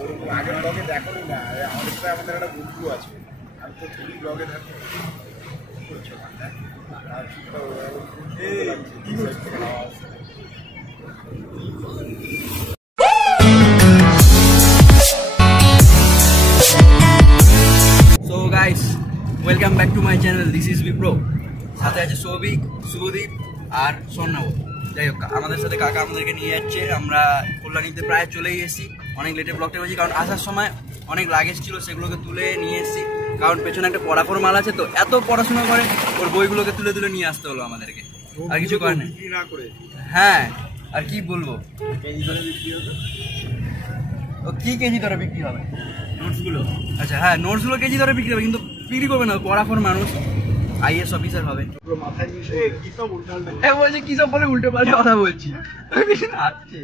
ওরকম আগের ব্লগে দেখো না, আমাদের সাথে আমাদের একটা বন্ধু আছে, আমি তো তুমি ব্লগে থাকি করছো না। So guys, welcome back to my channel. This is Vipro. সাথে আছে সৌভিক, শুভদীপ আর স্বর্ণাব। যাই হোক, আমাদের সাথে কাকা আমাদেরকে নিয়ে যাচ্ছে। আমরা কল্যাণীতে প্রায় চলেই এসেছি। অনেক লেটে ব্লগটা হয়েছি, কারণ আসার সময় অনেক লাগেজ ছিল, সেগুলোকে তুলে নিয়ে এসেছি। কারণ পেছনে একটা পড়াকর মাল আছে, তো এত পড়াশোনা করে ওর বইগুলোকে তুলে তুলে নিয়ে আসতে হলো আমাদেরকে। আর কিছু করে না। হ্যাঁ, আর কি বলবো, ও কি কেজি ধরে বিক্রি হবে নোটসগুলো? আচ্ছা হ্যাঁ, নোটসগুলো কেজি ধরে বিক্রি হবে, কিন্তু বিক্রি করবে না, পড়াকর মানুষ, আইএস অফিসার হবে। বলছি কি সব বলে উল্টো পাল্টে কথা বলছি। আচ্ছা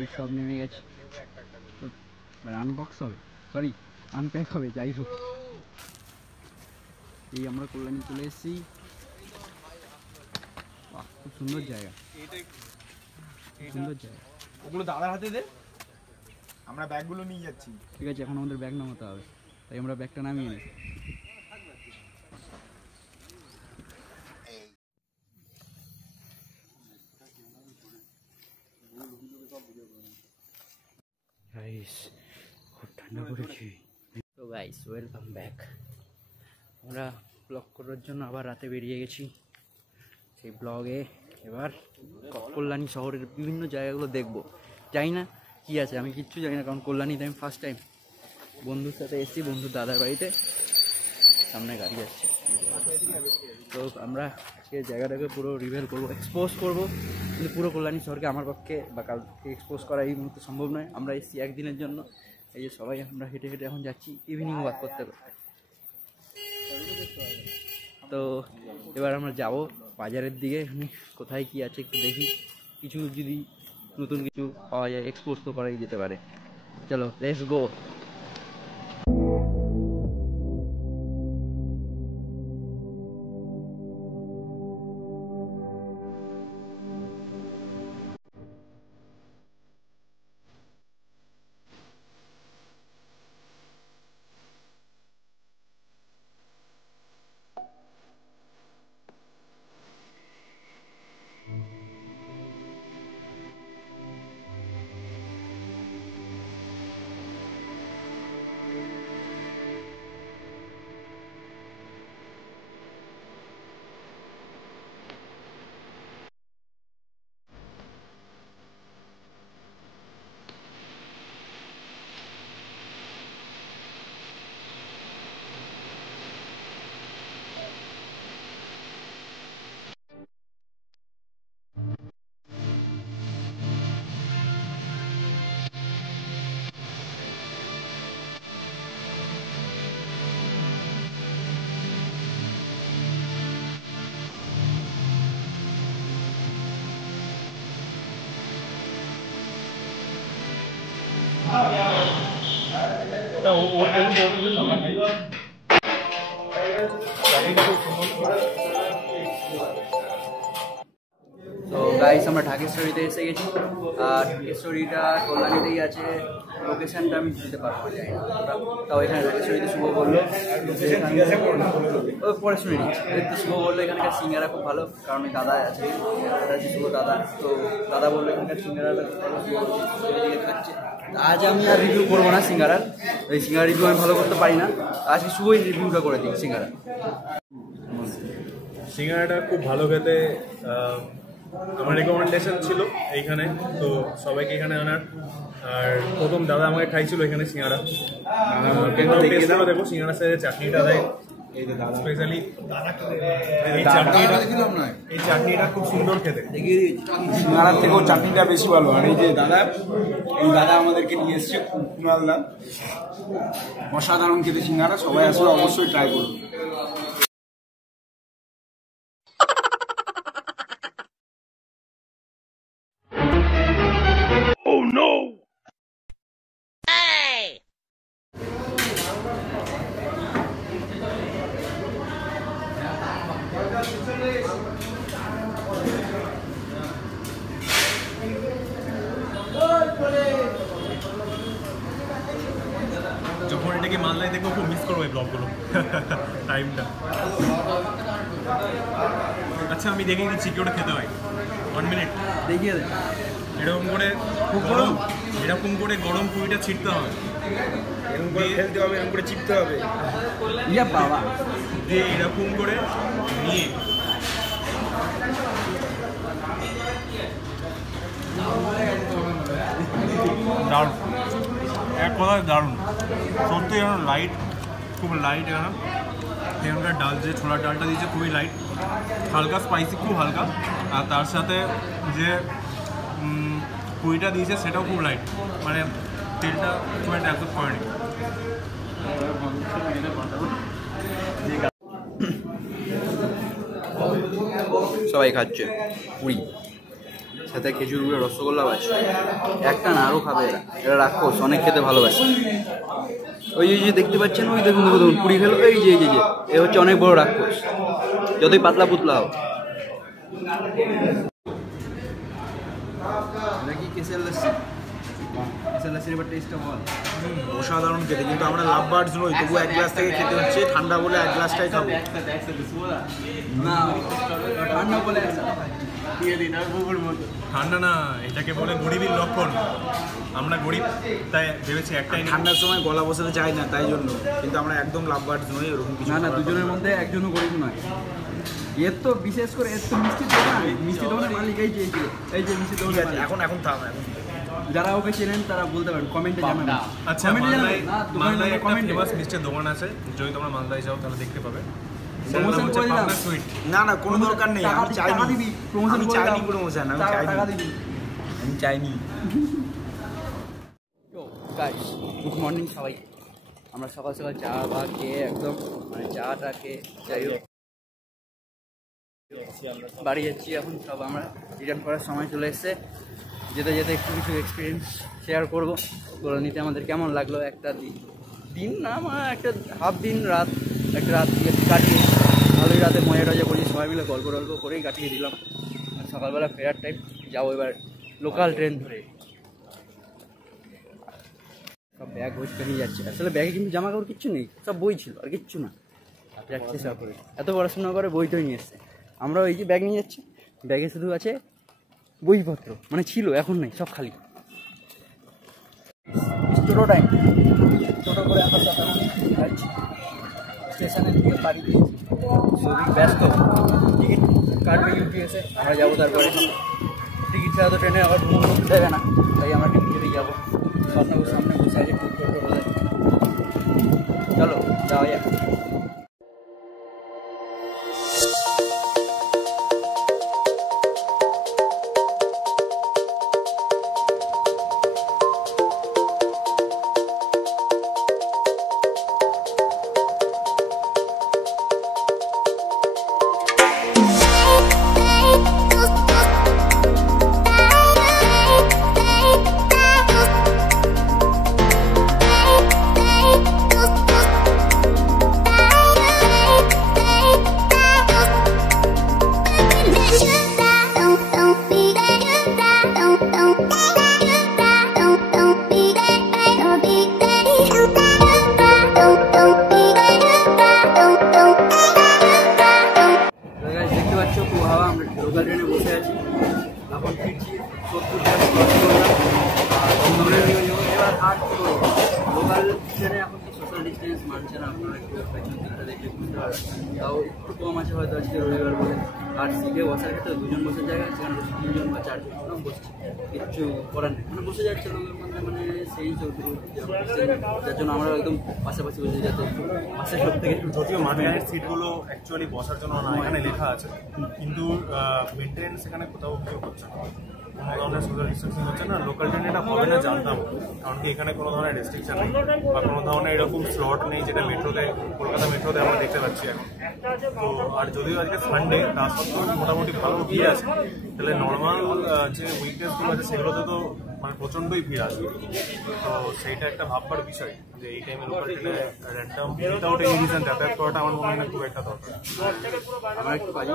এই সব নেমে গেছে, আনবক্স হবে, সরি আনপ্যাক হবে। যাই হোক, এই আমরা কল্যাণী চলে এসেছি। খুব সুন্দর জায়গা, সুন্দর জায়গা। ওগুলো দাদার হাতে দে, আমরা ব্যাগগুলো নিয়ে যাচ্ছি। ঠিক আছে, এখন আমাদের ব্যাগ নামাতে হবে, তাই আমরা ব্যাগটা নামিয়ে নিই। খুব ঠান্ডা পড়েছে। তো গাইস, ওয়েলকাম ব্যাক। আমরা ব্লগ করার জন্য আবার রাতে বেরিয়ে গেছি। সেই ব্লগে এবার কল্যাণী শহরের বিভিন্ন জায়গাগুলো দেখবো। জানি না কি আছে, আমি কিচ্ছু জানি না, কারণ কল্যাণীতে আমি ফার্স্ট টাইম বন্ধুর সাথে এসেছি, বন্ধুর দাদার বাড়িতে। সামনে গাড়ি আসছে, তো আমরা সেই জায়গাটাকে পুরো রিভিল করবো, এক্সপোজ করবো। কিন্তু পুরো কল্যাণী শহরকে আমার পক্ষে বা কালকে এক্সপোজ করা এই মুহূর্তে সম্ভব নয়। আমরা এসেছি একদিনের জন্য। এই যে সবাই আমরা হেঁটে হেঁটে এখন যাচ্ছি ইভিনিং ওয়াক করতে করতে। তো এবার আমরা যাব বাজারের দিকে, আমি কোথায় কি আছে একটু দেখি, কিছু যদি নতুন কিছু পাওয়া যায় এক্সপোজ তো করাই যেতে পারে। চলো লেটস গো। তো গাইস, আমরা ঢাকেশ্বরীতে এসে গেছি। আর ঢাকেশ্বরীটা কল্যাণীতেই আছে, লোকেশনটা আমি দিতে পারবো না, জানি না। তাও এখানে ঢাকেশ্বরীতে শুভ বললো, ও পরে শুনে নিচ্ছি। তো শুভ বললো এখানকার সিঙ্গারা খুব ভালো, কারণ ওই দাদা আছে, শুভ দাদা। তো দাদা বললো এখানকার সিঙ্গারাটা খুব ভালো, খাচ্ছে। আজ আমি আর রিভিউ করবো না সিঙ্গারার, ওই সিঙ্গারা রিভিউ আমি ভালো করতে পারি না। আজকে শুভই রিভিউটা করে দিই সিঙ্গারা। সিঙ্গারাটা খুব ভালো খেতে, আমার রেকমেন্ডেশন ছিল এইখানে, তো সবাইকে এখানে আনার। আর প্রথম দাদা আমাকে খাইছিল এখানে সিঙ্গারা, দেখো সিঙ্গারার সাথে চাটনিটা দেয় স্পেশালি, এই চাটনিটা খুব সুন্দর খেতে। সিঙ্গারার থেকেও চাটনিটা বেশি ভালো। আর এই দাদা আমাদেরকে নিয়ে এসছে কুণালদা, অসাধারণ খেতে সিঙ্গারা। সবাই আসলে অবশ্যই ট্রাই করুন। যখন এটাকে মালদায় দেখবো খুব মিস করবো এই ব্লগগুলো টাইমটা। আচ্ছা আমি দেখিয়ে দিচ্ছি কি ওটা খেতে হয়। 1 মিনিট দেখিয়ে দেয় এরকম করে গরম পুরিটা ছিটতে হবে, এরকম করে ফেলতে হবে, এরকম করে চিপতে হবে। ইয়া বাবা, দিয়ে এরকম করে নিয়ে দারুণ, এক কথায় দারুণ সত্যি। এখানে লাইট, খুব লাইট। এখানকার ডাল, যে ছোলার ডালটা দিয়েছে খুবই লাইট, হালকা স্পাইসি, খুব হালকা। আর তার সাথে যে পুরিটা দিয়েছে সেটাও খুব লাইট, মানে তেলটা খুব একটা অ্যাবজর্ব করেনি। সবাই খাচ্ছে পুরি, সাথে খেজুর গুঁড়ো রসগোল্লা আছে। একটা না, আরও খাবে এরা, এরা রাক্ষস, অনেক খেতে ভালোবাসে। ওই যে দেখতে পাচ্ছেন, ওই দেখুন দেখুন পুরি খেলো, এই যে এ হচ্ছে অনেক বড় রাক্ষস, যতই পাতলা পুতলা হোক। নাকি কেসের লস্যি, কেসের লস্যির এবার টেস্টটা বল। অসাধারণ খেতে, কিন্তু আমরা লাভ বার্ডস নই, তবু এক গ্লাস থেকে খেতে হচ্ছে। ঠান্ডা বলে এক গ্লাসটাই খাবো না, ঠান্ডা বলে ঠান্ডা না, এটাকে বলে গরিবের লক্ষণ। আমরা গরিব তাই ভেবেছি একটাই। ঠান্ডার সময় গলা বসাতে চাই না, তাই জন্য। কিন্তু আমরা একদম লাভ বার্ডস নই, এরকম কিছু না, দুজনের মধ্যে একজনও গরিব নয়। এর তো বিশেষ করে এর তো মিষ্টির দোকান, মিষ্টি দোকানের মালিক এই যে মিষ্টি দোকান। এখন থাম, এখন যারা ওকে চেনেন তারা বলতে পারেন, কমেন্টে জানাবেন। আচ্ছা, মালদায় একটা ফেমাস মিষ্টির দোকান আছে, যদি তোমরা মালদায় যাও তাহলে দেখতে পাবে। প্রমোশন করে দিলাম। না কোনো দরকার নেই, আমি চাইনি প্রমোশন, আমি চাইনি। গাইস, গুড মর্নিং সবাই। আমরা সকাল সকাল চা বা খেয়ে একদম, মানে চাটা খেয়ে যাই হোক বাড়ি যাচ্ছি এখন। সব আমরা রিটার্ন করার সময় চলে এসছে। যেতে যেতে একটু কিছু এক্সপিরিয়েন্স শেয়ার করবো, করে নিতে আমাদের কেমন লাগলো। একটা দিন না, মানে একটা হাফ দিন, একটা রাত দিয়ে কাটিয়ে ভালোই রাতে মজা টজা করি, সবাই মিলে গল্প করেই কাটিয়ে দিলাম। আর সকালবেলা ফেরার টাইম, যাবো এবার লোকাল ট্রেন ধরে। সব ব্যাগ বসে নিয়ে যাচ্ছে, আসলে ব্যাগে কিন্তু জামা কাপড় কিচ্ছু নেই, সব বই ছিল আর কিচ্ছু না। যাচ্ছে সব করে, এত পড়াশোনা করে বই তো নিয়ে এসছে। আমরাও এই যে ব্যাগ নিয়ে যাচ্ছি, ব্যাগে শুধু আছে বইপত্র, মানে ছিল, এখন নেই, সব খালি। টোটো টাইম, টোটো করে আমরা যাচ্ছি স্টেশনের দিকে, বাড়ি দিয়েছি। শরীর ব্যস্ত, টিকিট কাটবে ইউটিএসে, আমরা যাবো। তারপরে টিকিট ছাড়া তো ট্রেনে আবার ভ্রমণ করতে দেবে না, তাই আমরা টিকিট কেটে যাবো। স্বর্ণপুর সামনে বসে আছে, চলো যাওয়া যাক। লোকাল ট্রেনে বসে আছি, এখন ফিরছি 70 এবার 8 লোকাল ট্রেনে। এখন তো সোশ্যাল ডিস্টেন্স মানছে না, আপনারা একটু পেছন দিকটা দেখে বুঝতে পারবেন। তাও একটু কম আছে হয়তো আজকে রবিবার বলে। আর সিটে বসার ক্ষেত্রে 2জন বসার জায়গা আছে, সেখানে 3জন বা 4জন বসছে, কিচ্ছু করার নেই, মানে বসে যাচ্ছে লোকের মধ্যে, মানে সেই চৌধুরী যার জন্য আমরা একদম পাশাপাশি বসে যাতে পাশে সব থেকে একটু যদিও মাঝখানের সিটগুলো অ্যাকচুয়ালি বসার জন্য না, এখানে লেখা আছে, কিন্তু মেনটেন্স এখানে কোথাও কিছু হচ্ছে না, কোনো ধরনের সোশ্যাল ডিস্টেন্সিং হচ্ছে না। লোকাল ট্রেন এটা হবে না জানতাম, কারণ কি এখানে কোনো ধরনের রেস্ট্রিকশন নেই বা কোনো ধরনের এরকম স্লট নেই যেটা মেট্রোতে, কলকাতা মেট্রোতে আমরা দেখতে পাচ্ছি এখন। তো আর যদিও আজকে সানডে, তা সত্ত্বেও মোটামুটি ভালো ভিড় আছে, তাহলে নর্মাল যে উইকডেজগুলো আছে সেগুলোতে তো মানে প্রচণ্ডই ভিড় আছে। তো সেইটা একটা ভাববার বিষয় যে এই টাইমে লোকাল ট্রেনে র্যান্ডম উইদাউট এনি রিজন যাতায়াত করাটা আমার মনে হয় না খুব একটা দরকার। আমার একটু কাজে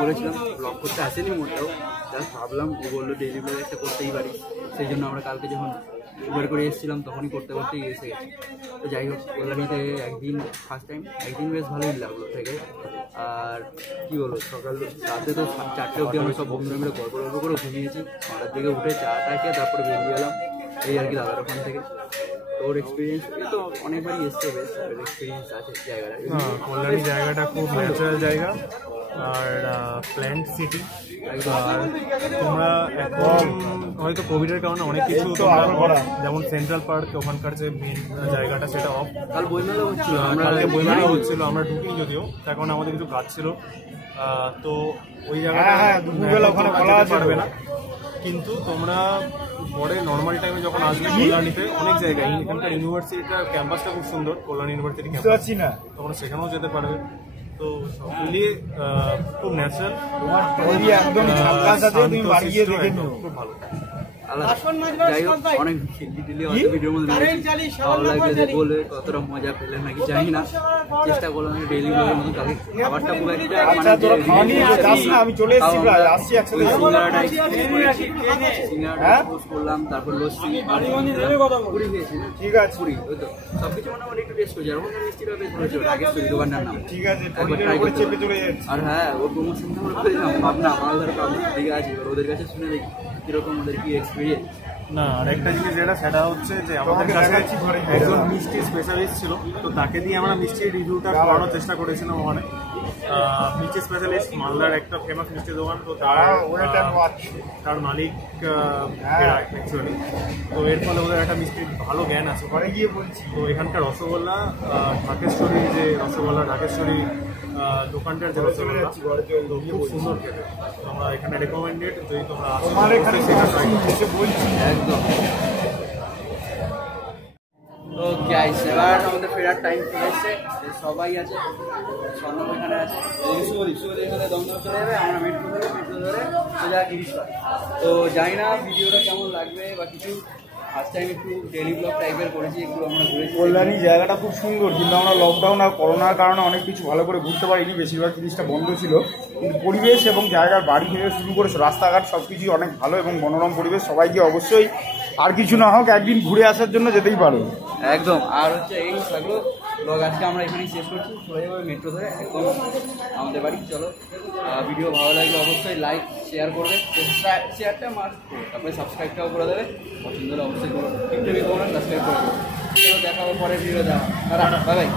বলেছিলাম, ব্লগ করতে আসেনি মোটেও, জাস্ট ভাবলাম ও বললো ডেইলি ব্লগ একটা করতেই পারি, সেই জন্য আমরা কালকে যখন উবার করে এসেছিলাম তখনই করতে করতেই এসে গেছি। তো যাই হোক, কল্যাণীতে একদিন ফার্স্ট টাইম, একদিন বেশ ভালোই লাগলো থেকে। আর কী বলবো, সকাল রাতে তো 4টে অবধি আমরা সব বন্ধুরা মিলে গল্প করে ঘুমিয়েছি, 6টার দিকে উঠে চা খেয়ে তারপরে বেরিয়ে এলাম এই আর কি দাদার ওখান থেকে। তোর এক্সপিরিয়েন্স তো অনেকবারই এসছে, বেশ এক্সপিরিয়েন্স আছে জায়গাটা। কল্যাণী জায়গাটা খুব ন্যাচারাল জায়গা আর প্ল্যান্ট সিটি। আর তোমরা এখন হয়তো কোভিডের কারণে অনেক কিছু যেমন সেন্ট্রাল পার্ক ওখানকার যে মেন জায়গাটা সেটা অফ, কাল বইমেলা হচ্ছিল, বইমেলা হচ্ছিল, আমরা ঢুকিনি যদিও, তার কারণে আমাদের কিছু কাজ ছিল, তো ওই জায়গাটা পারবে না। কিন্তু তোমরা পরে নর্মাল টাইমে যখন আসবে কল্যাণীতে অনেক জায়গায়, এখানকার ইউনিভার্সিটিটার ক্যাম্পাসটা খুব সুন্দর, কল্যাণী ইউনিভার্সিটি ক্যাম্পাস, তোমরা সেখানেও যেতে পারবে। তো সব মিলিয়ে খুব ন্যাচারাল, খুব ভালো। যাই হোক, অনেক ডিটেলি হয়তো ভিডিওর মধ্যে ভালো লাগবে বলে কতটা মজা পেলেন নাকি জানি না, চেষ্টা করলাম ডেইলি ব্লগের মতো। কালকে খাবারটা খুব একটা সিঙ্গাড়া করলাম, তারপর লস্যি, পুরি খেয়েছি, ঠিক আছে পুরি, ওই তো সবকিছু মোটামুটি একটু টেস্ট করেছি। আর ওখানে মিষ্টিটা বেশ ভালো ছিল, রাগেশ্বরী দোকানটার নাম, ঠিক আছে একবার ট্রাই করতে। আর হ্যাঁ, ওর প্রমোশনটা আমরা করেছিলাম পাবনা, মালদার পাবনা, ঠিক আছে, এবার ওদের কাছে শুনে দেখি কিরকম ওদের কি এক্সপিরিয়েন্স। না, আর একটা জিনিস যেটা সেটা হচ্ছে যে আমাদের কাছে একজন মিষ্টি স্পেশালিস্ট ছিল, তো তাকে দিয়ে আমরা মিষ্টির রিভিউটা করানোর চেষ্টা করেছিলাম ওখানে। মিষ্টি স্পেশালিস্ট মালদার একটা ফেমাস মিষ্টির দোকান, তো তার মালিক অ্যাকচুয়ালি, তো এর ফলে ওদের একটা মিষ্টির ভালো জ্ঞান আছে। পরে গিয়ে বলছি, তো এখানকার রসগোল্লা, ঢাকেশ্বরী যে রসগোল্লা, ঢাকেশ্বরী দোকানটার যে রসগোল্লা খুব সুন্দর খেতে, আমরা এখানে রেকমেন্ডেড, যদি তোমরা একদম। তো গাইস, এবার আমাদের ফেরার টাইম চলে এসছে, সবাই আছে, স্বর্ণব এখানে আছে, শুভদীপ এখানে দমদম চলে যাবে, আমরা মেট্রো ধরে সোজা গিরিশপাড়। তো জানি না ভিডিওটা কেমন লাগবে বা কিছু, ফার্স্ট টাইম একটু ডেইলি ব্লগ টাইপের করেছি, একটু আমরা ঘুরেছি। কল্যাণী জায়গাটা খুব সুন্দর, কিন্তু আমরা লকডাউন আর করোনার কারণে অনেক কিছু ভালো করে ঘুরতে পারিনি, বেশিরভাগ জিনিসটা বন্ধ ছিল। কিন্তু পরিবেশ এবং জায়গার বাড়ি থেকে শুরু করে রাস্তাঘাট সব কিছুই অনেক ভালো এবং মনোরম পরিবেশ। সবাইকে অবশ্যই আর কিছু না হোক একদিন ঘুরে আসার জন্য যেতেই পারো একদম। আর হচ্ছে এই থাকলো ব্লগ, আজকে আমরা এখানেই শেষ করছি, চলে যাবো মেট্রো ধরে একদম আমাদের বাড়ি। চলো, ভিডিও ভালো লাগলে অবশ্যই লাইক শেয়ার করবে, শেয়ারটা মাস্ট, তারপরে সাবস্ক্রাইবটাও করে দেবে, পছন্দ হলে অবশ্যই করো, টিকটকে করবেন, সাবস্ক্রাইব করে দেবে। চলো, দেখা হবে পরের ভিডিও, যাওয়া, বাই বাই।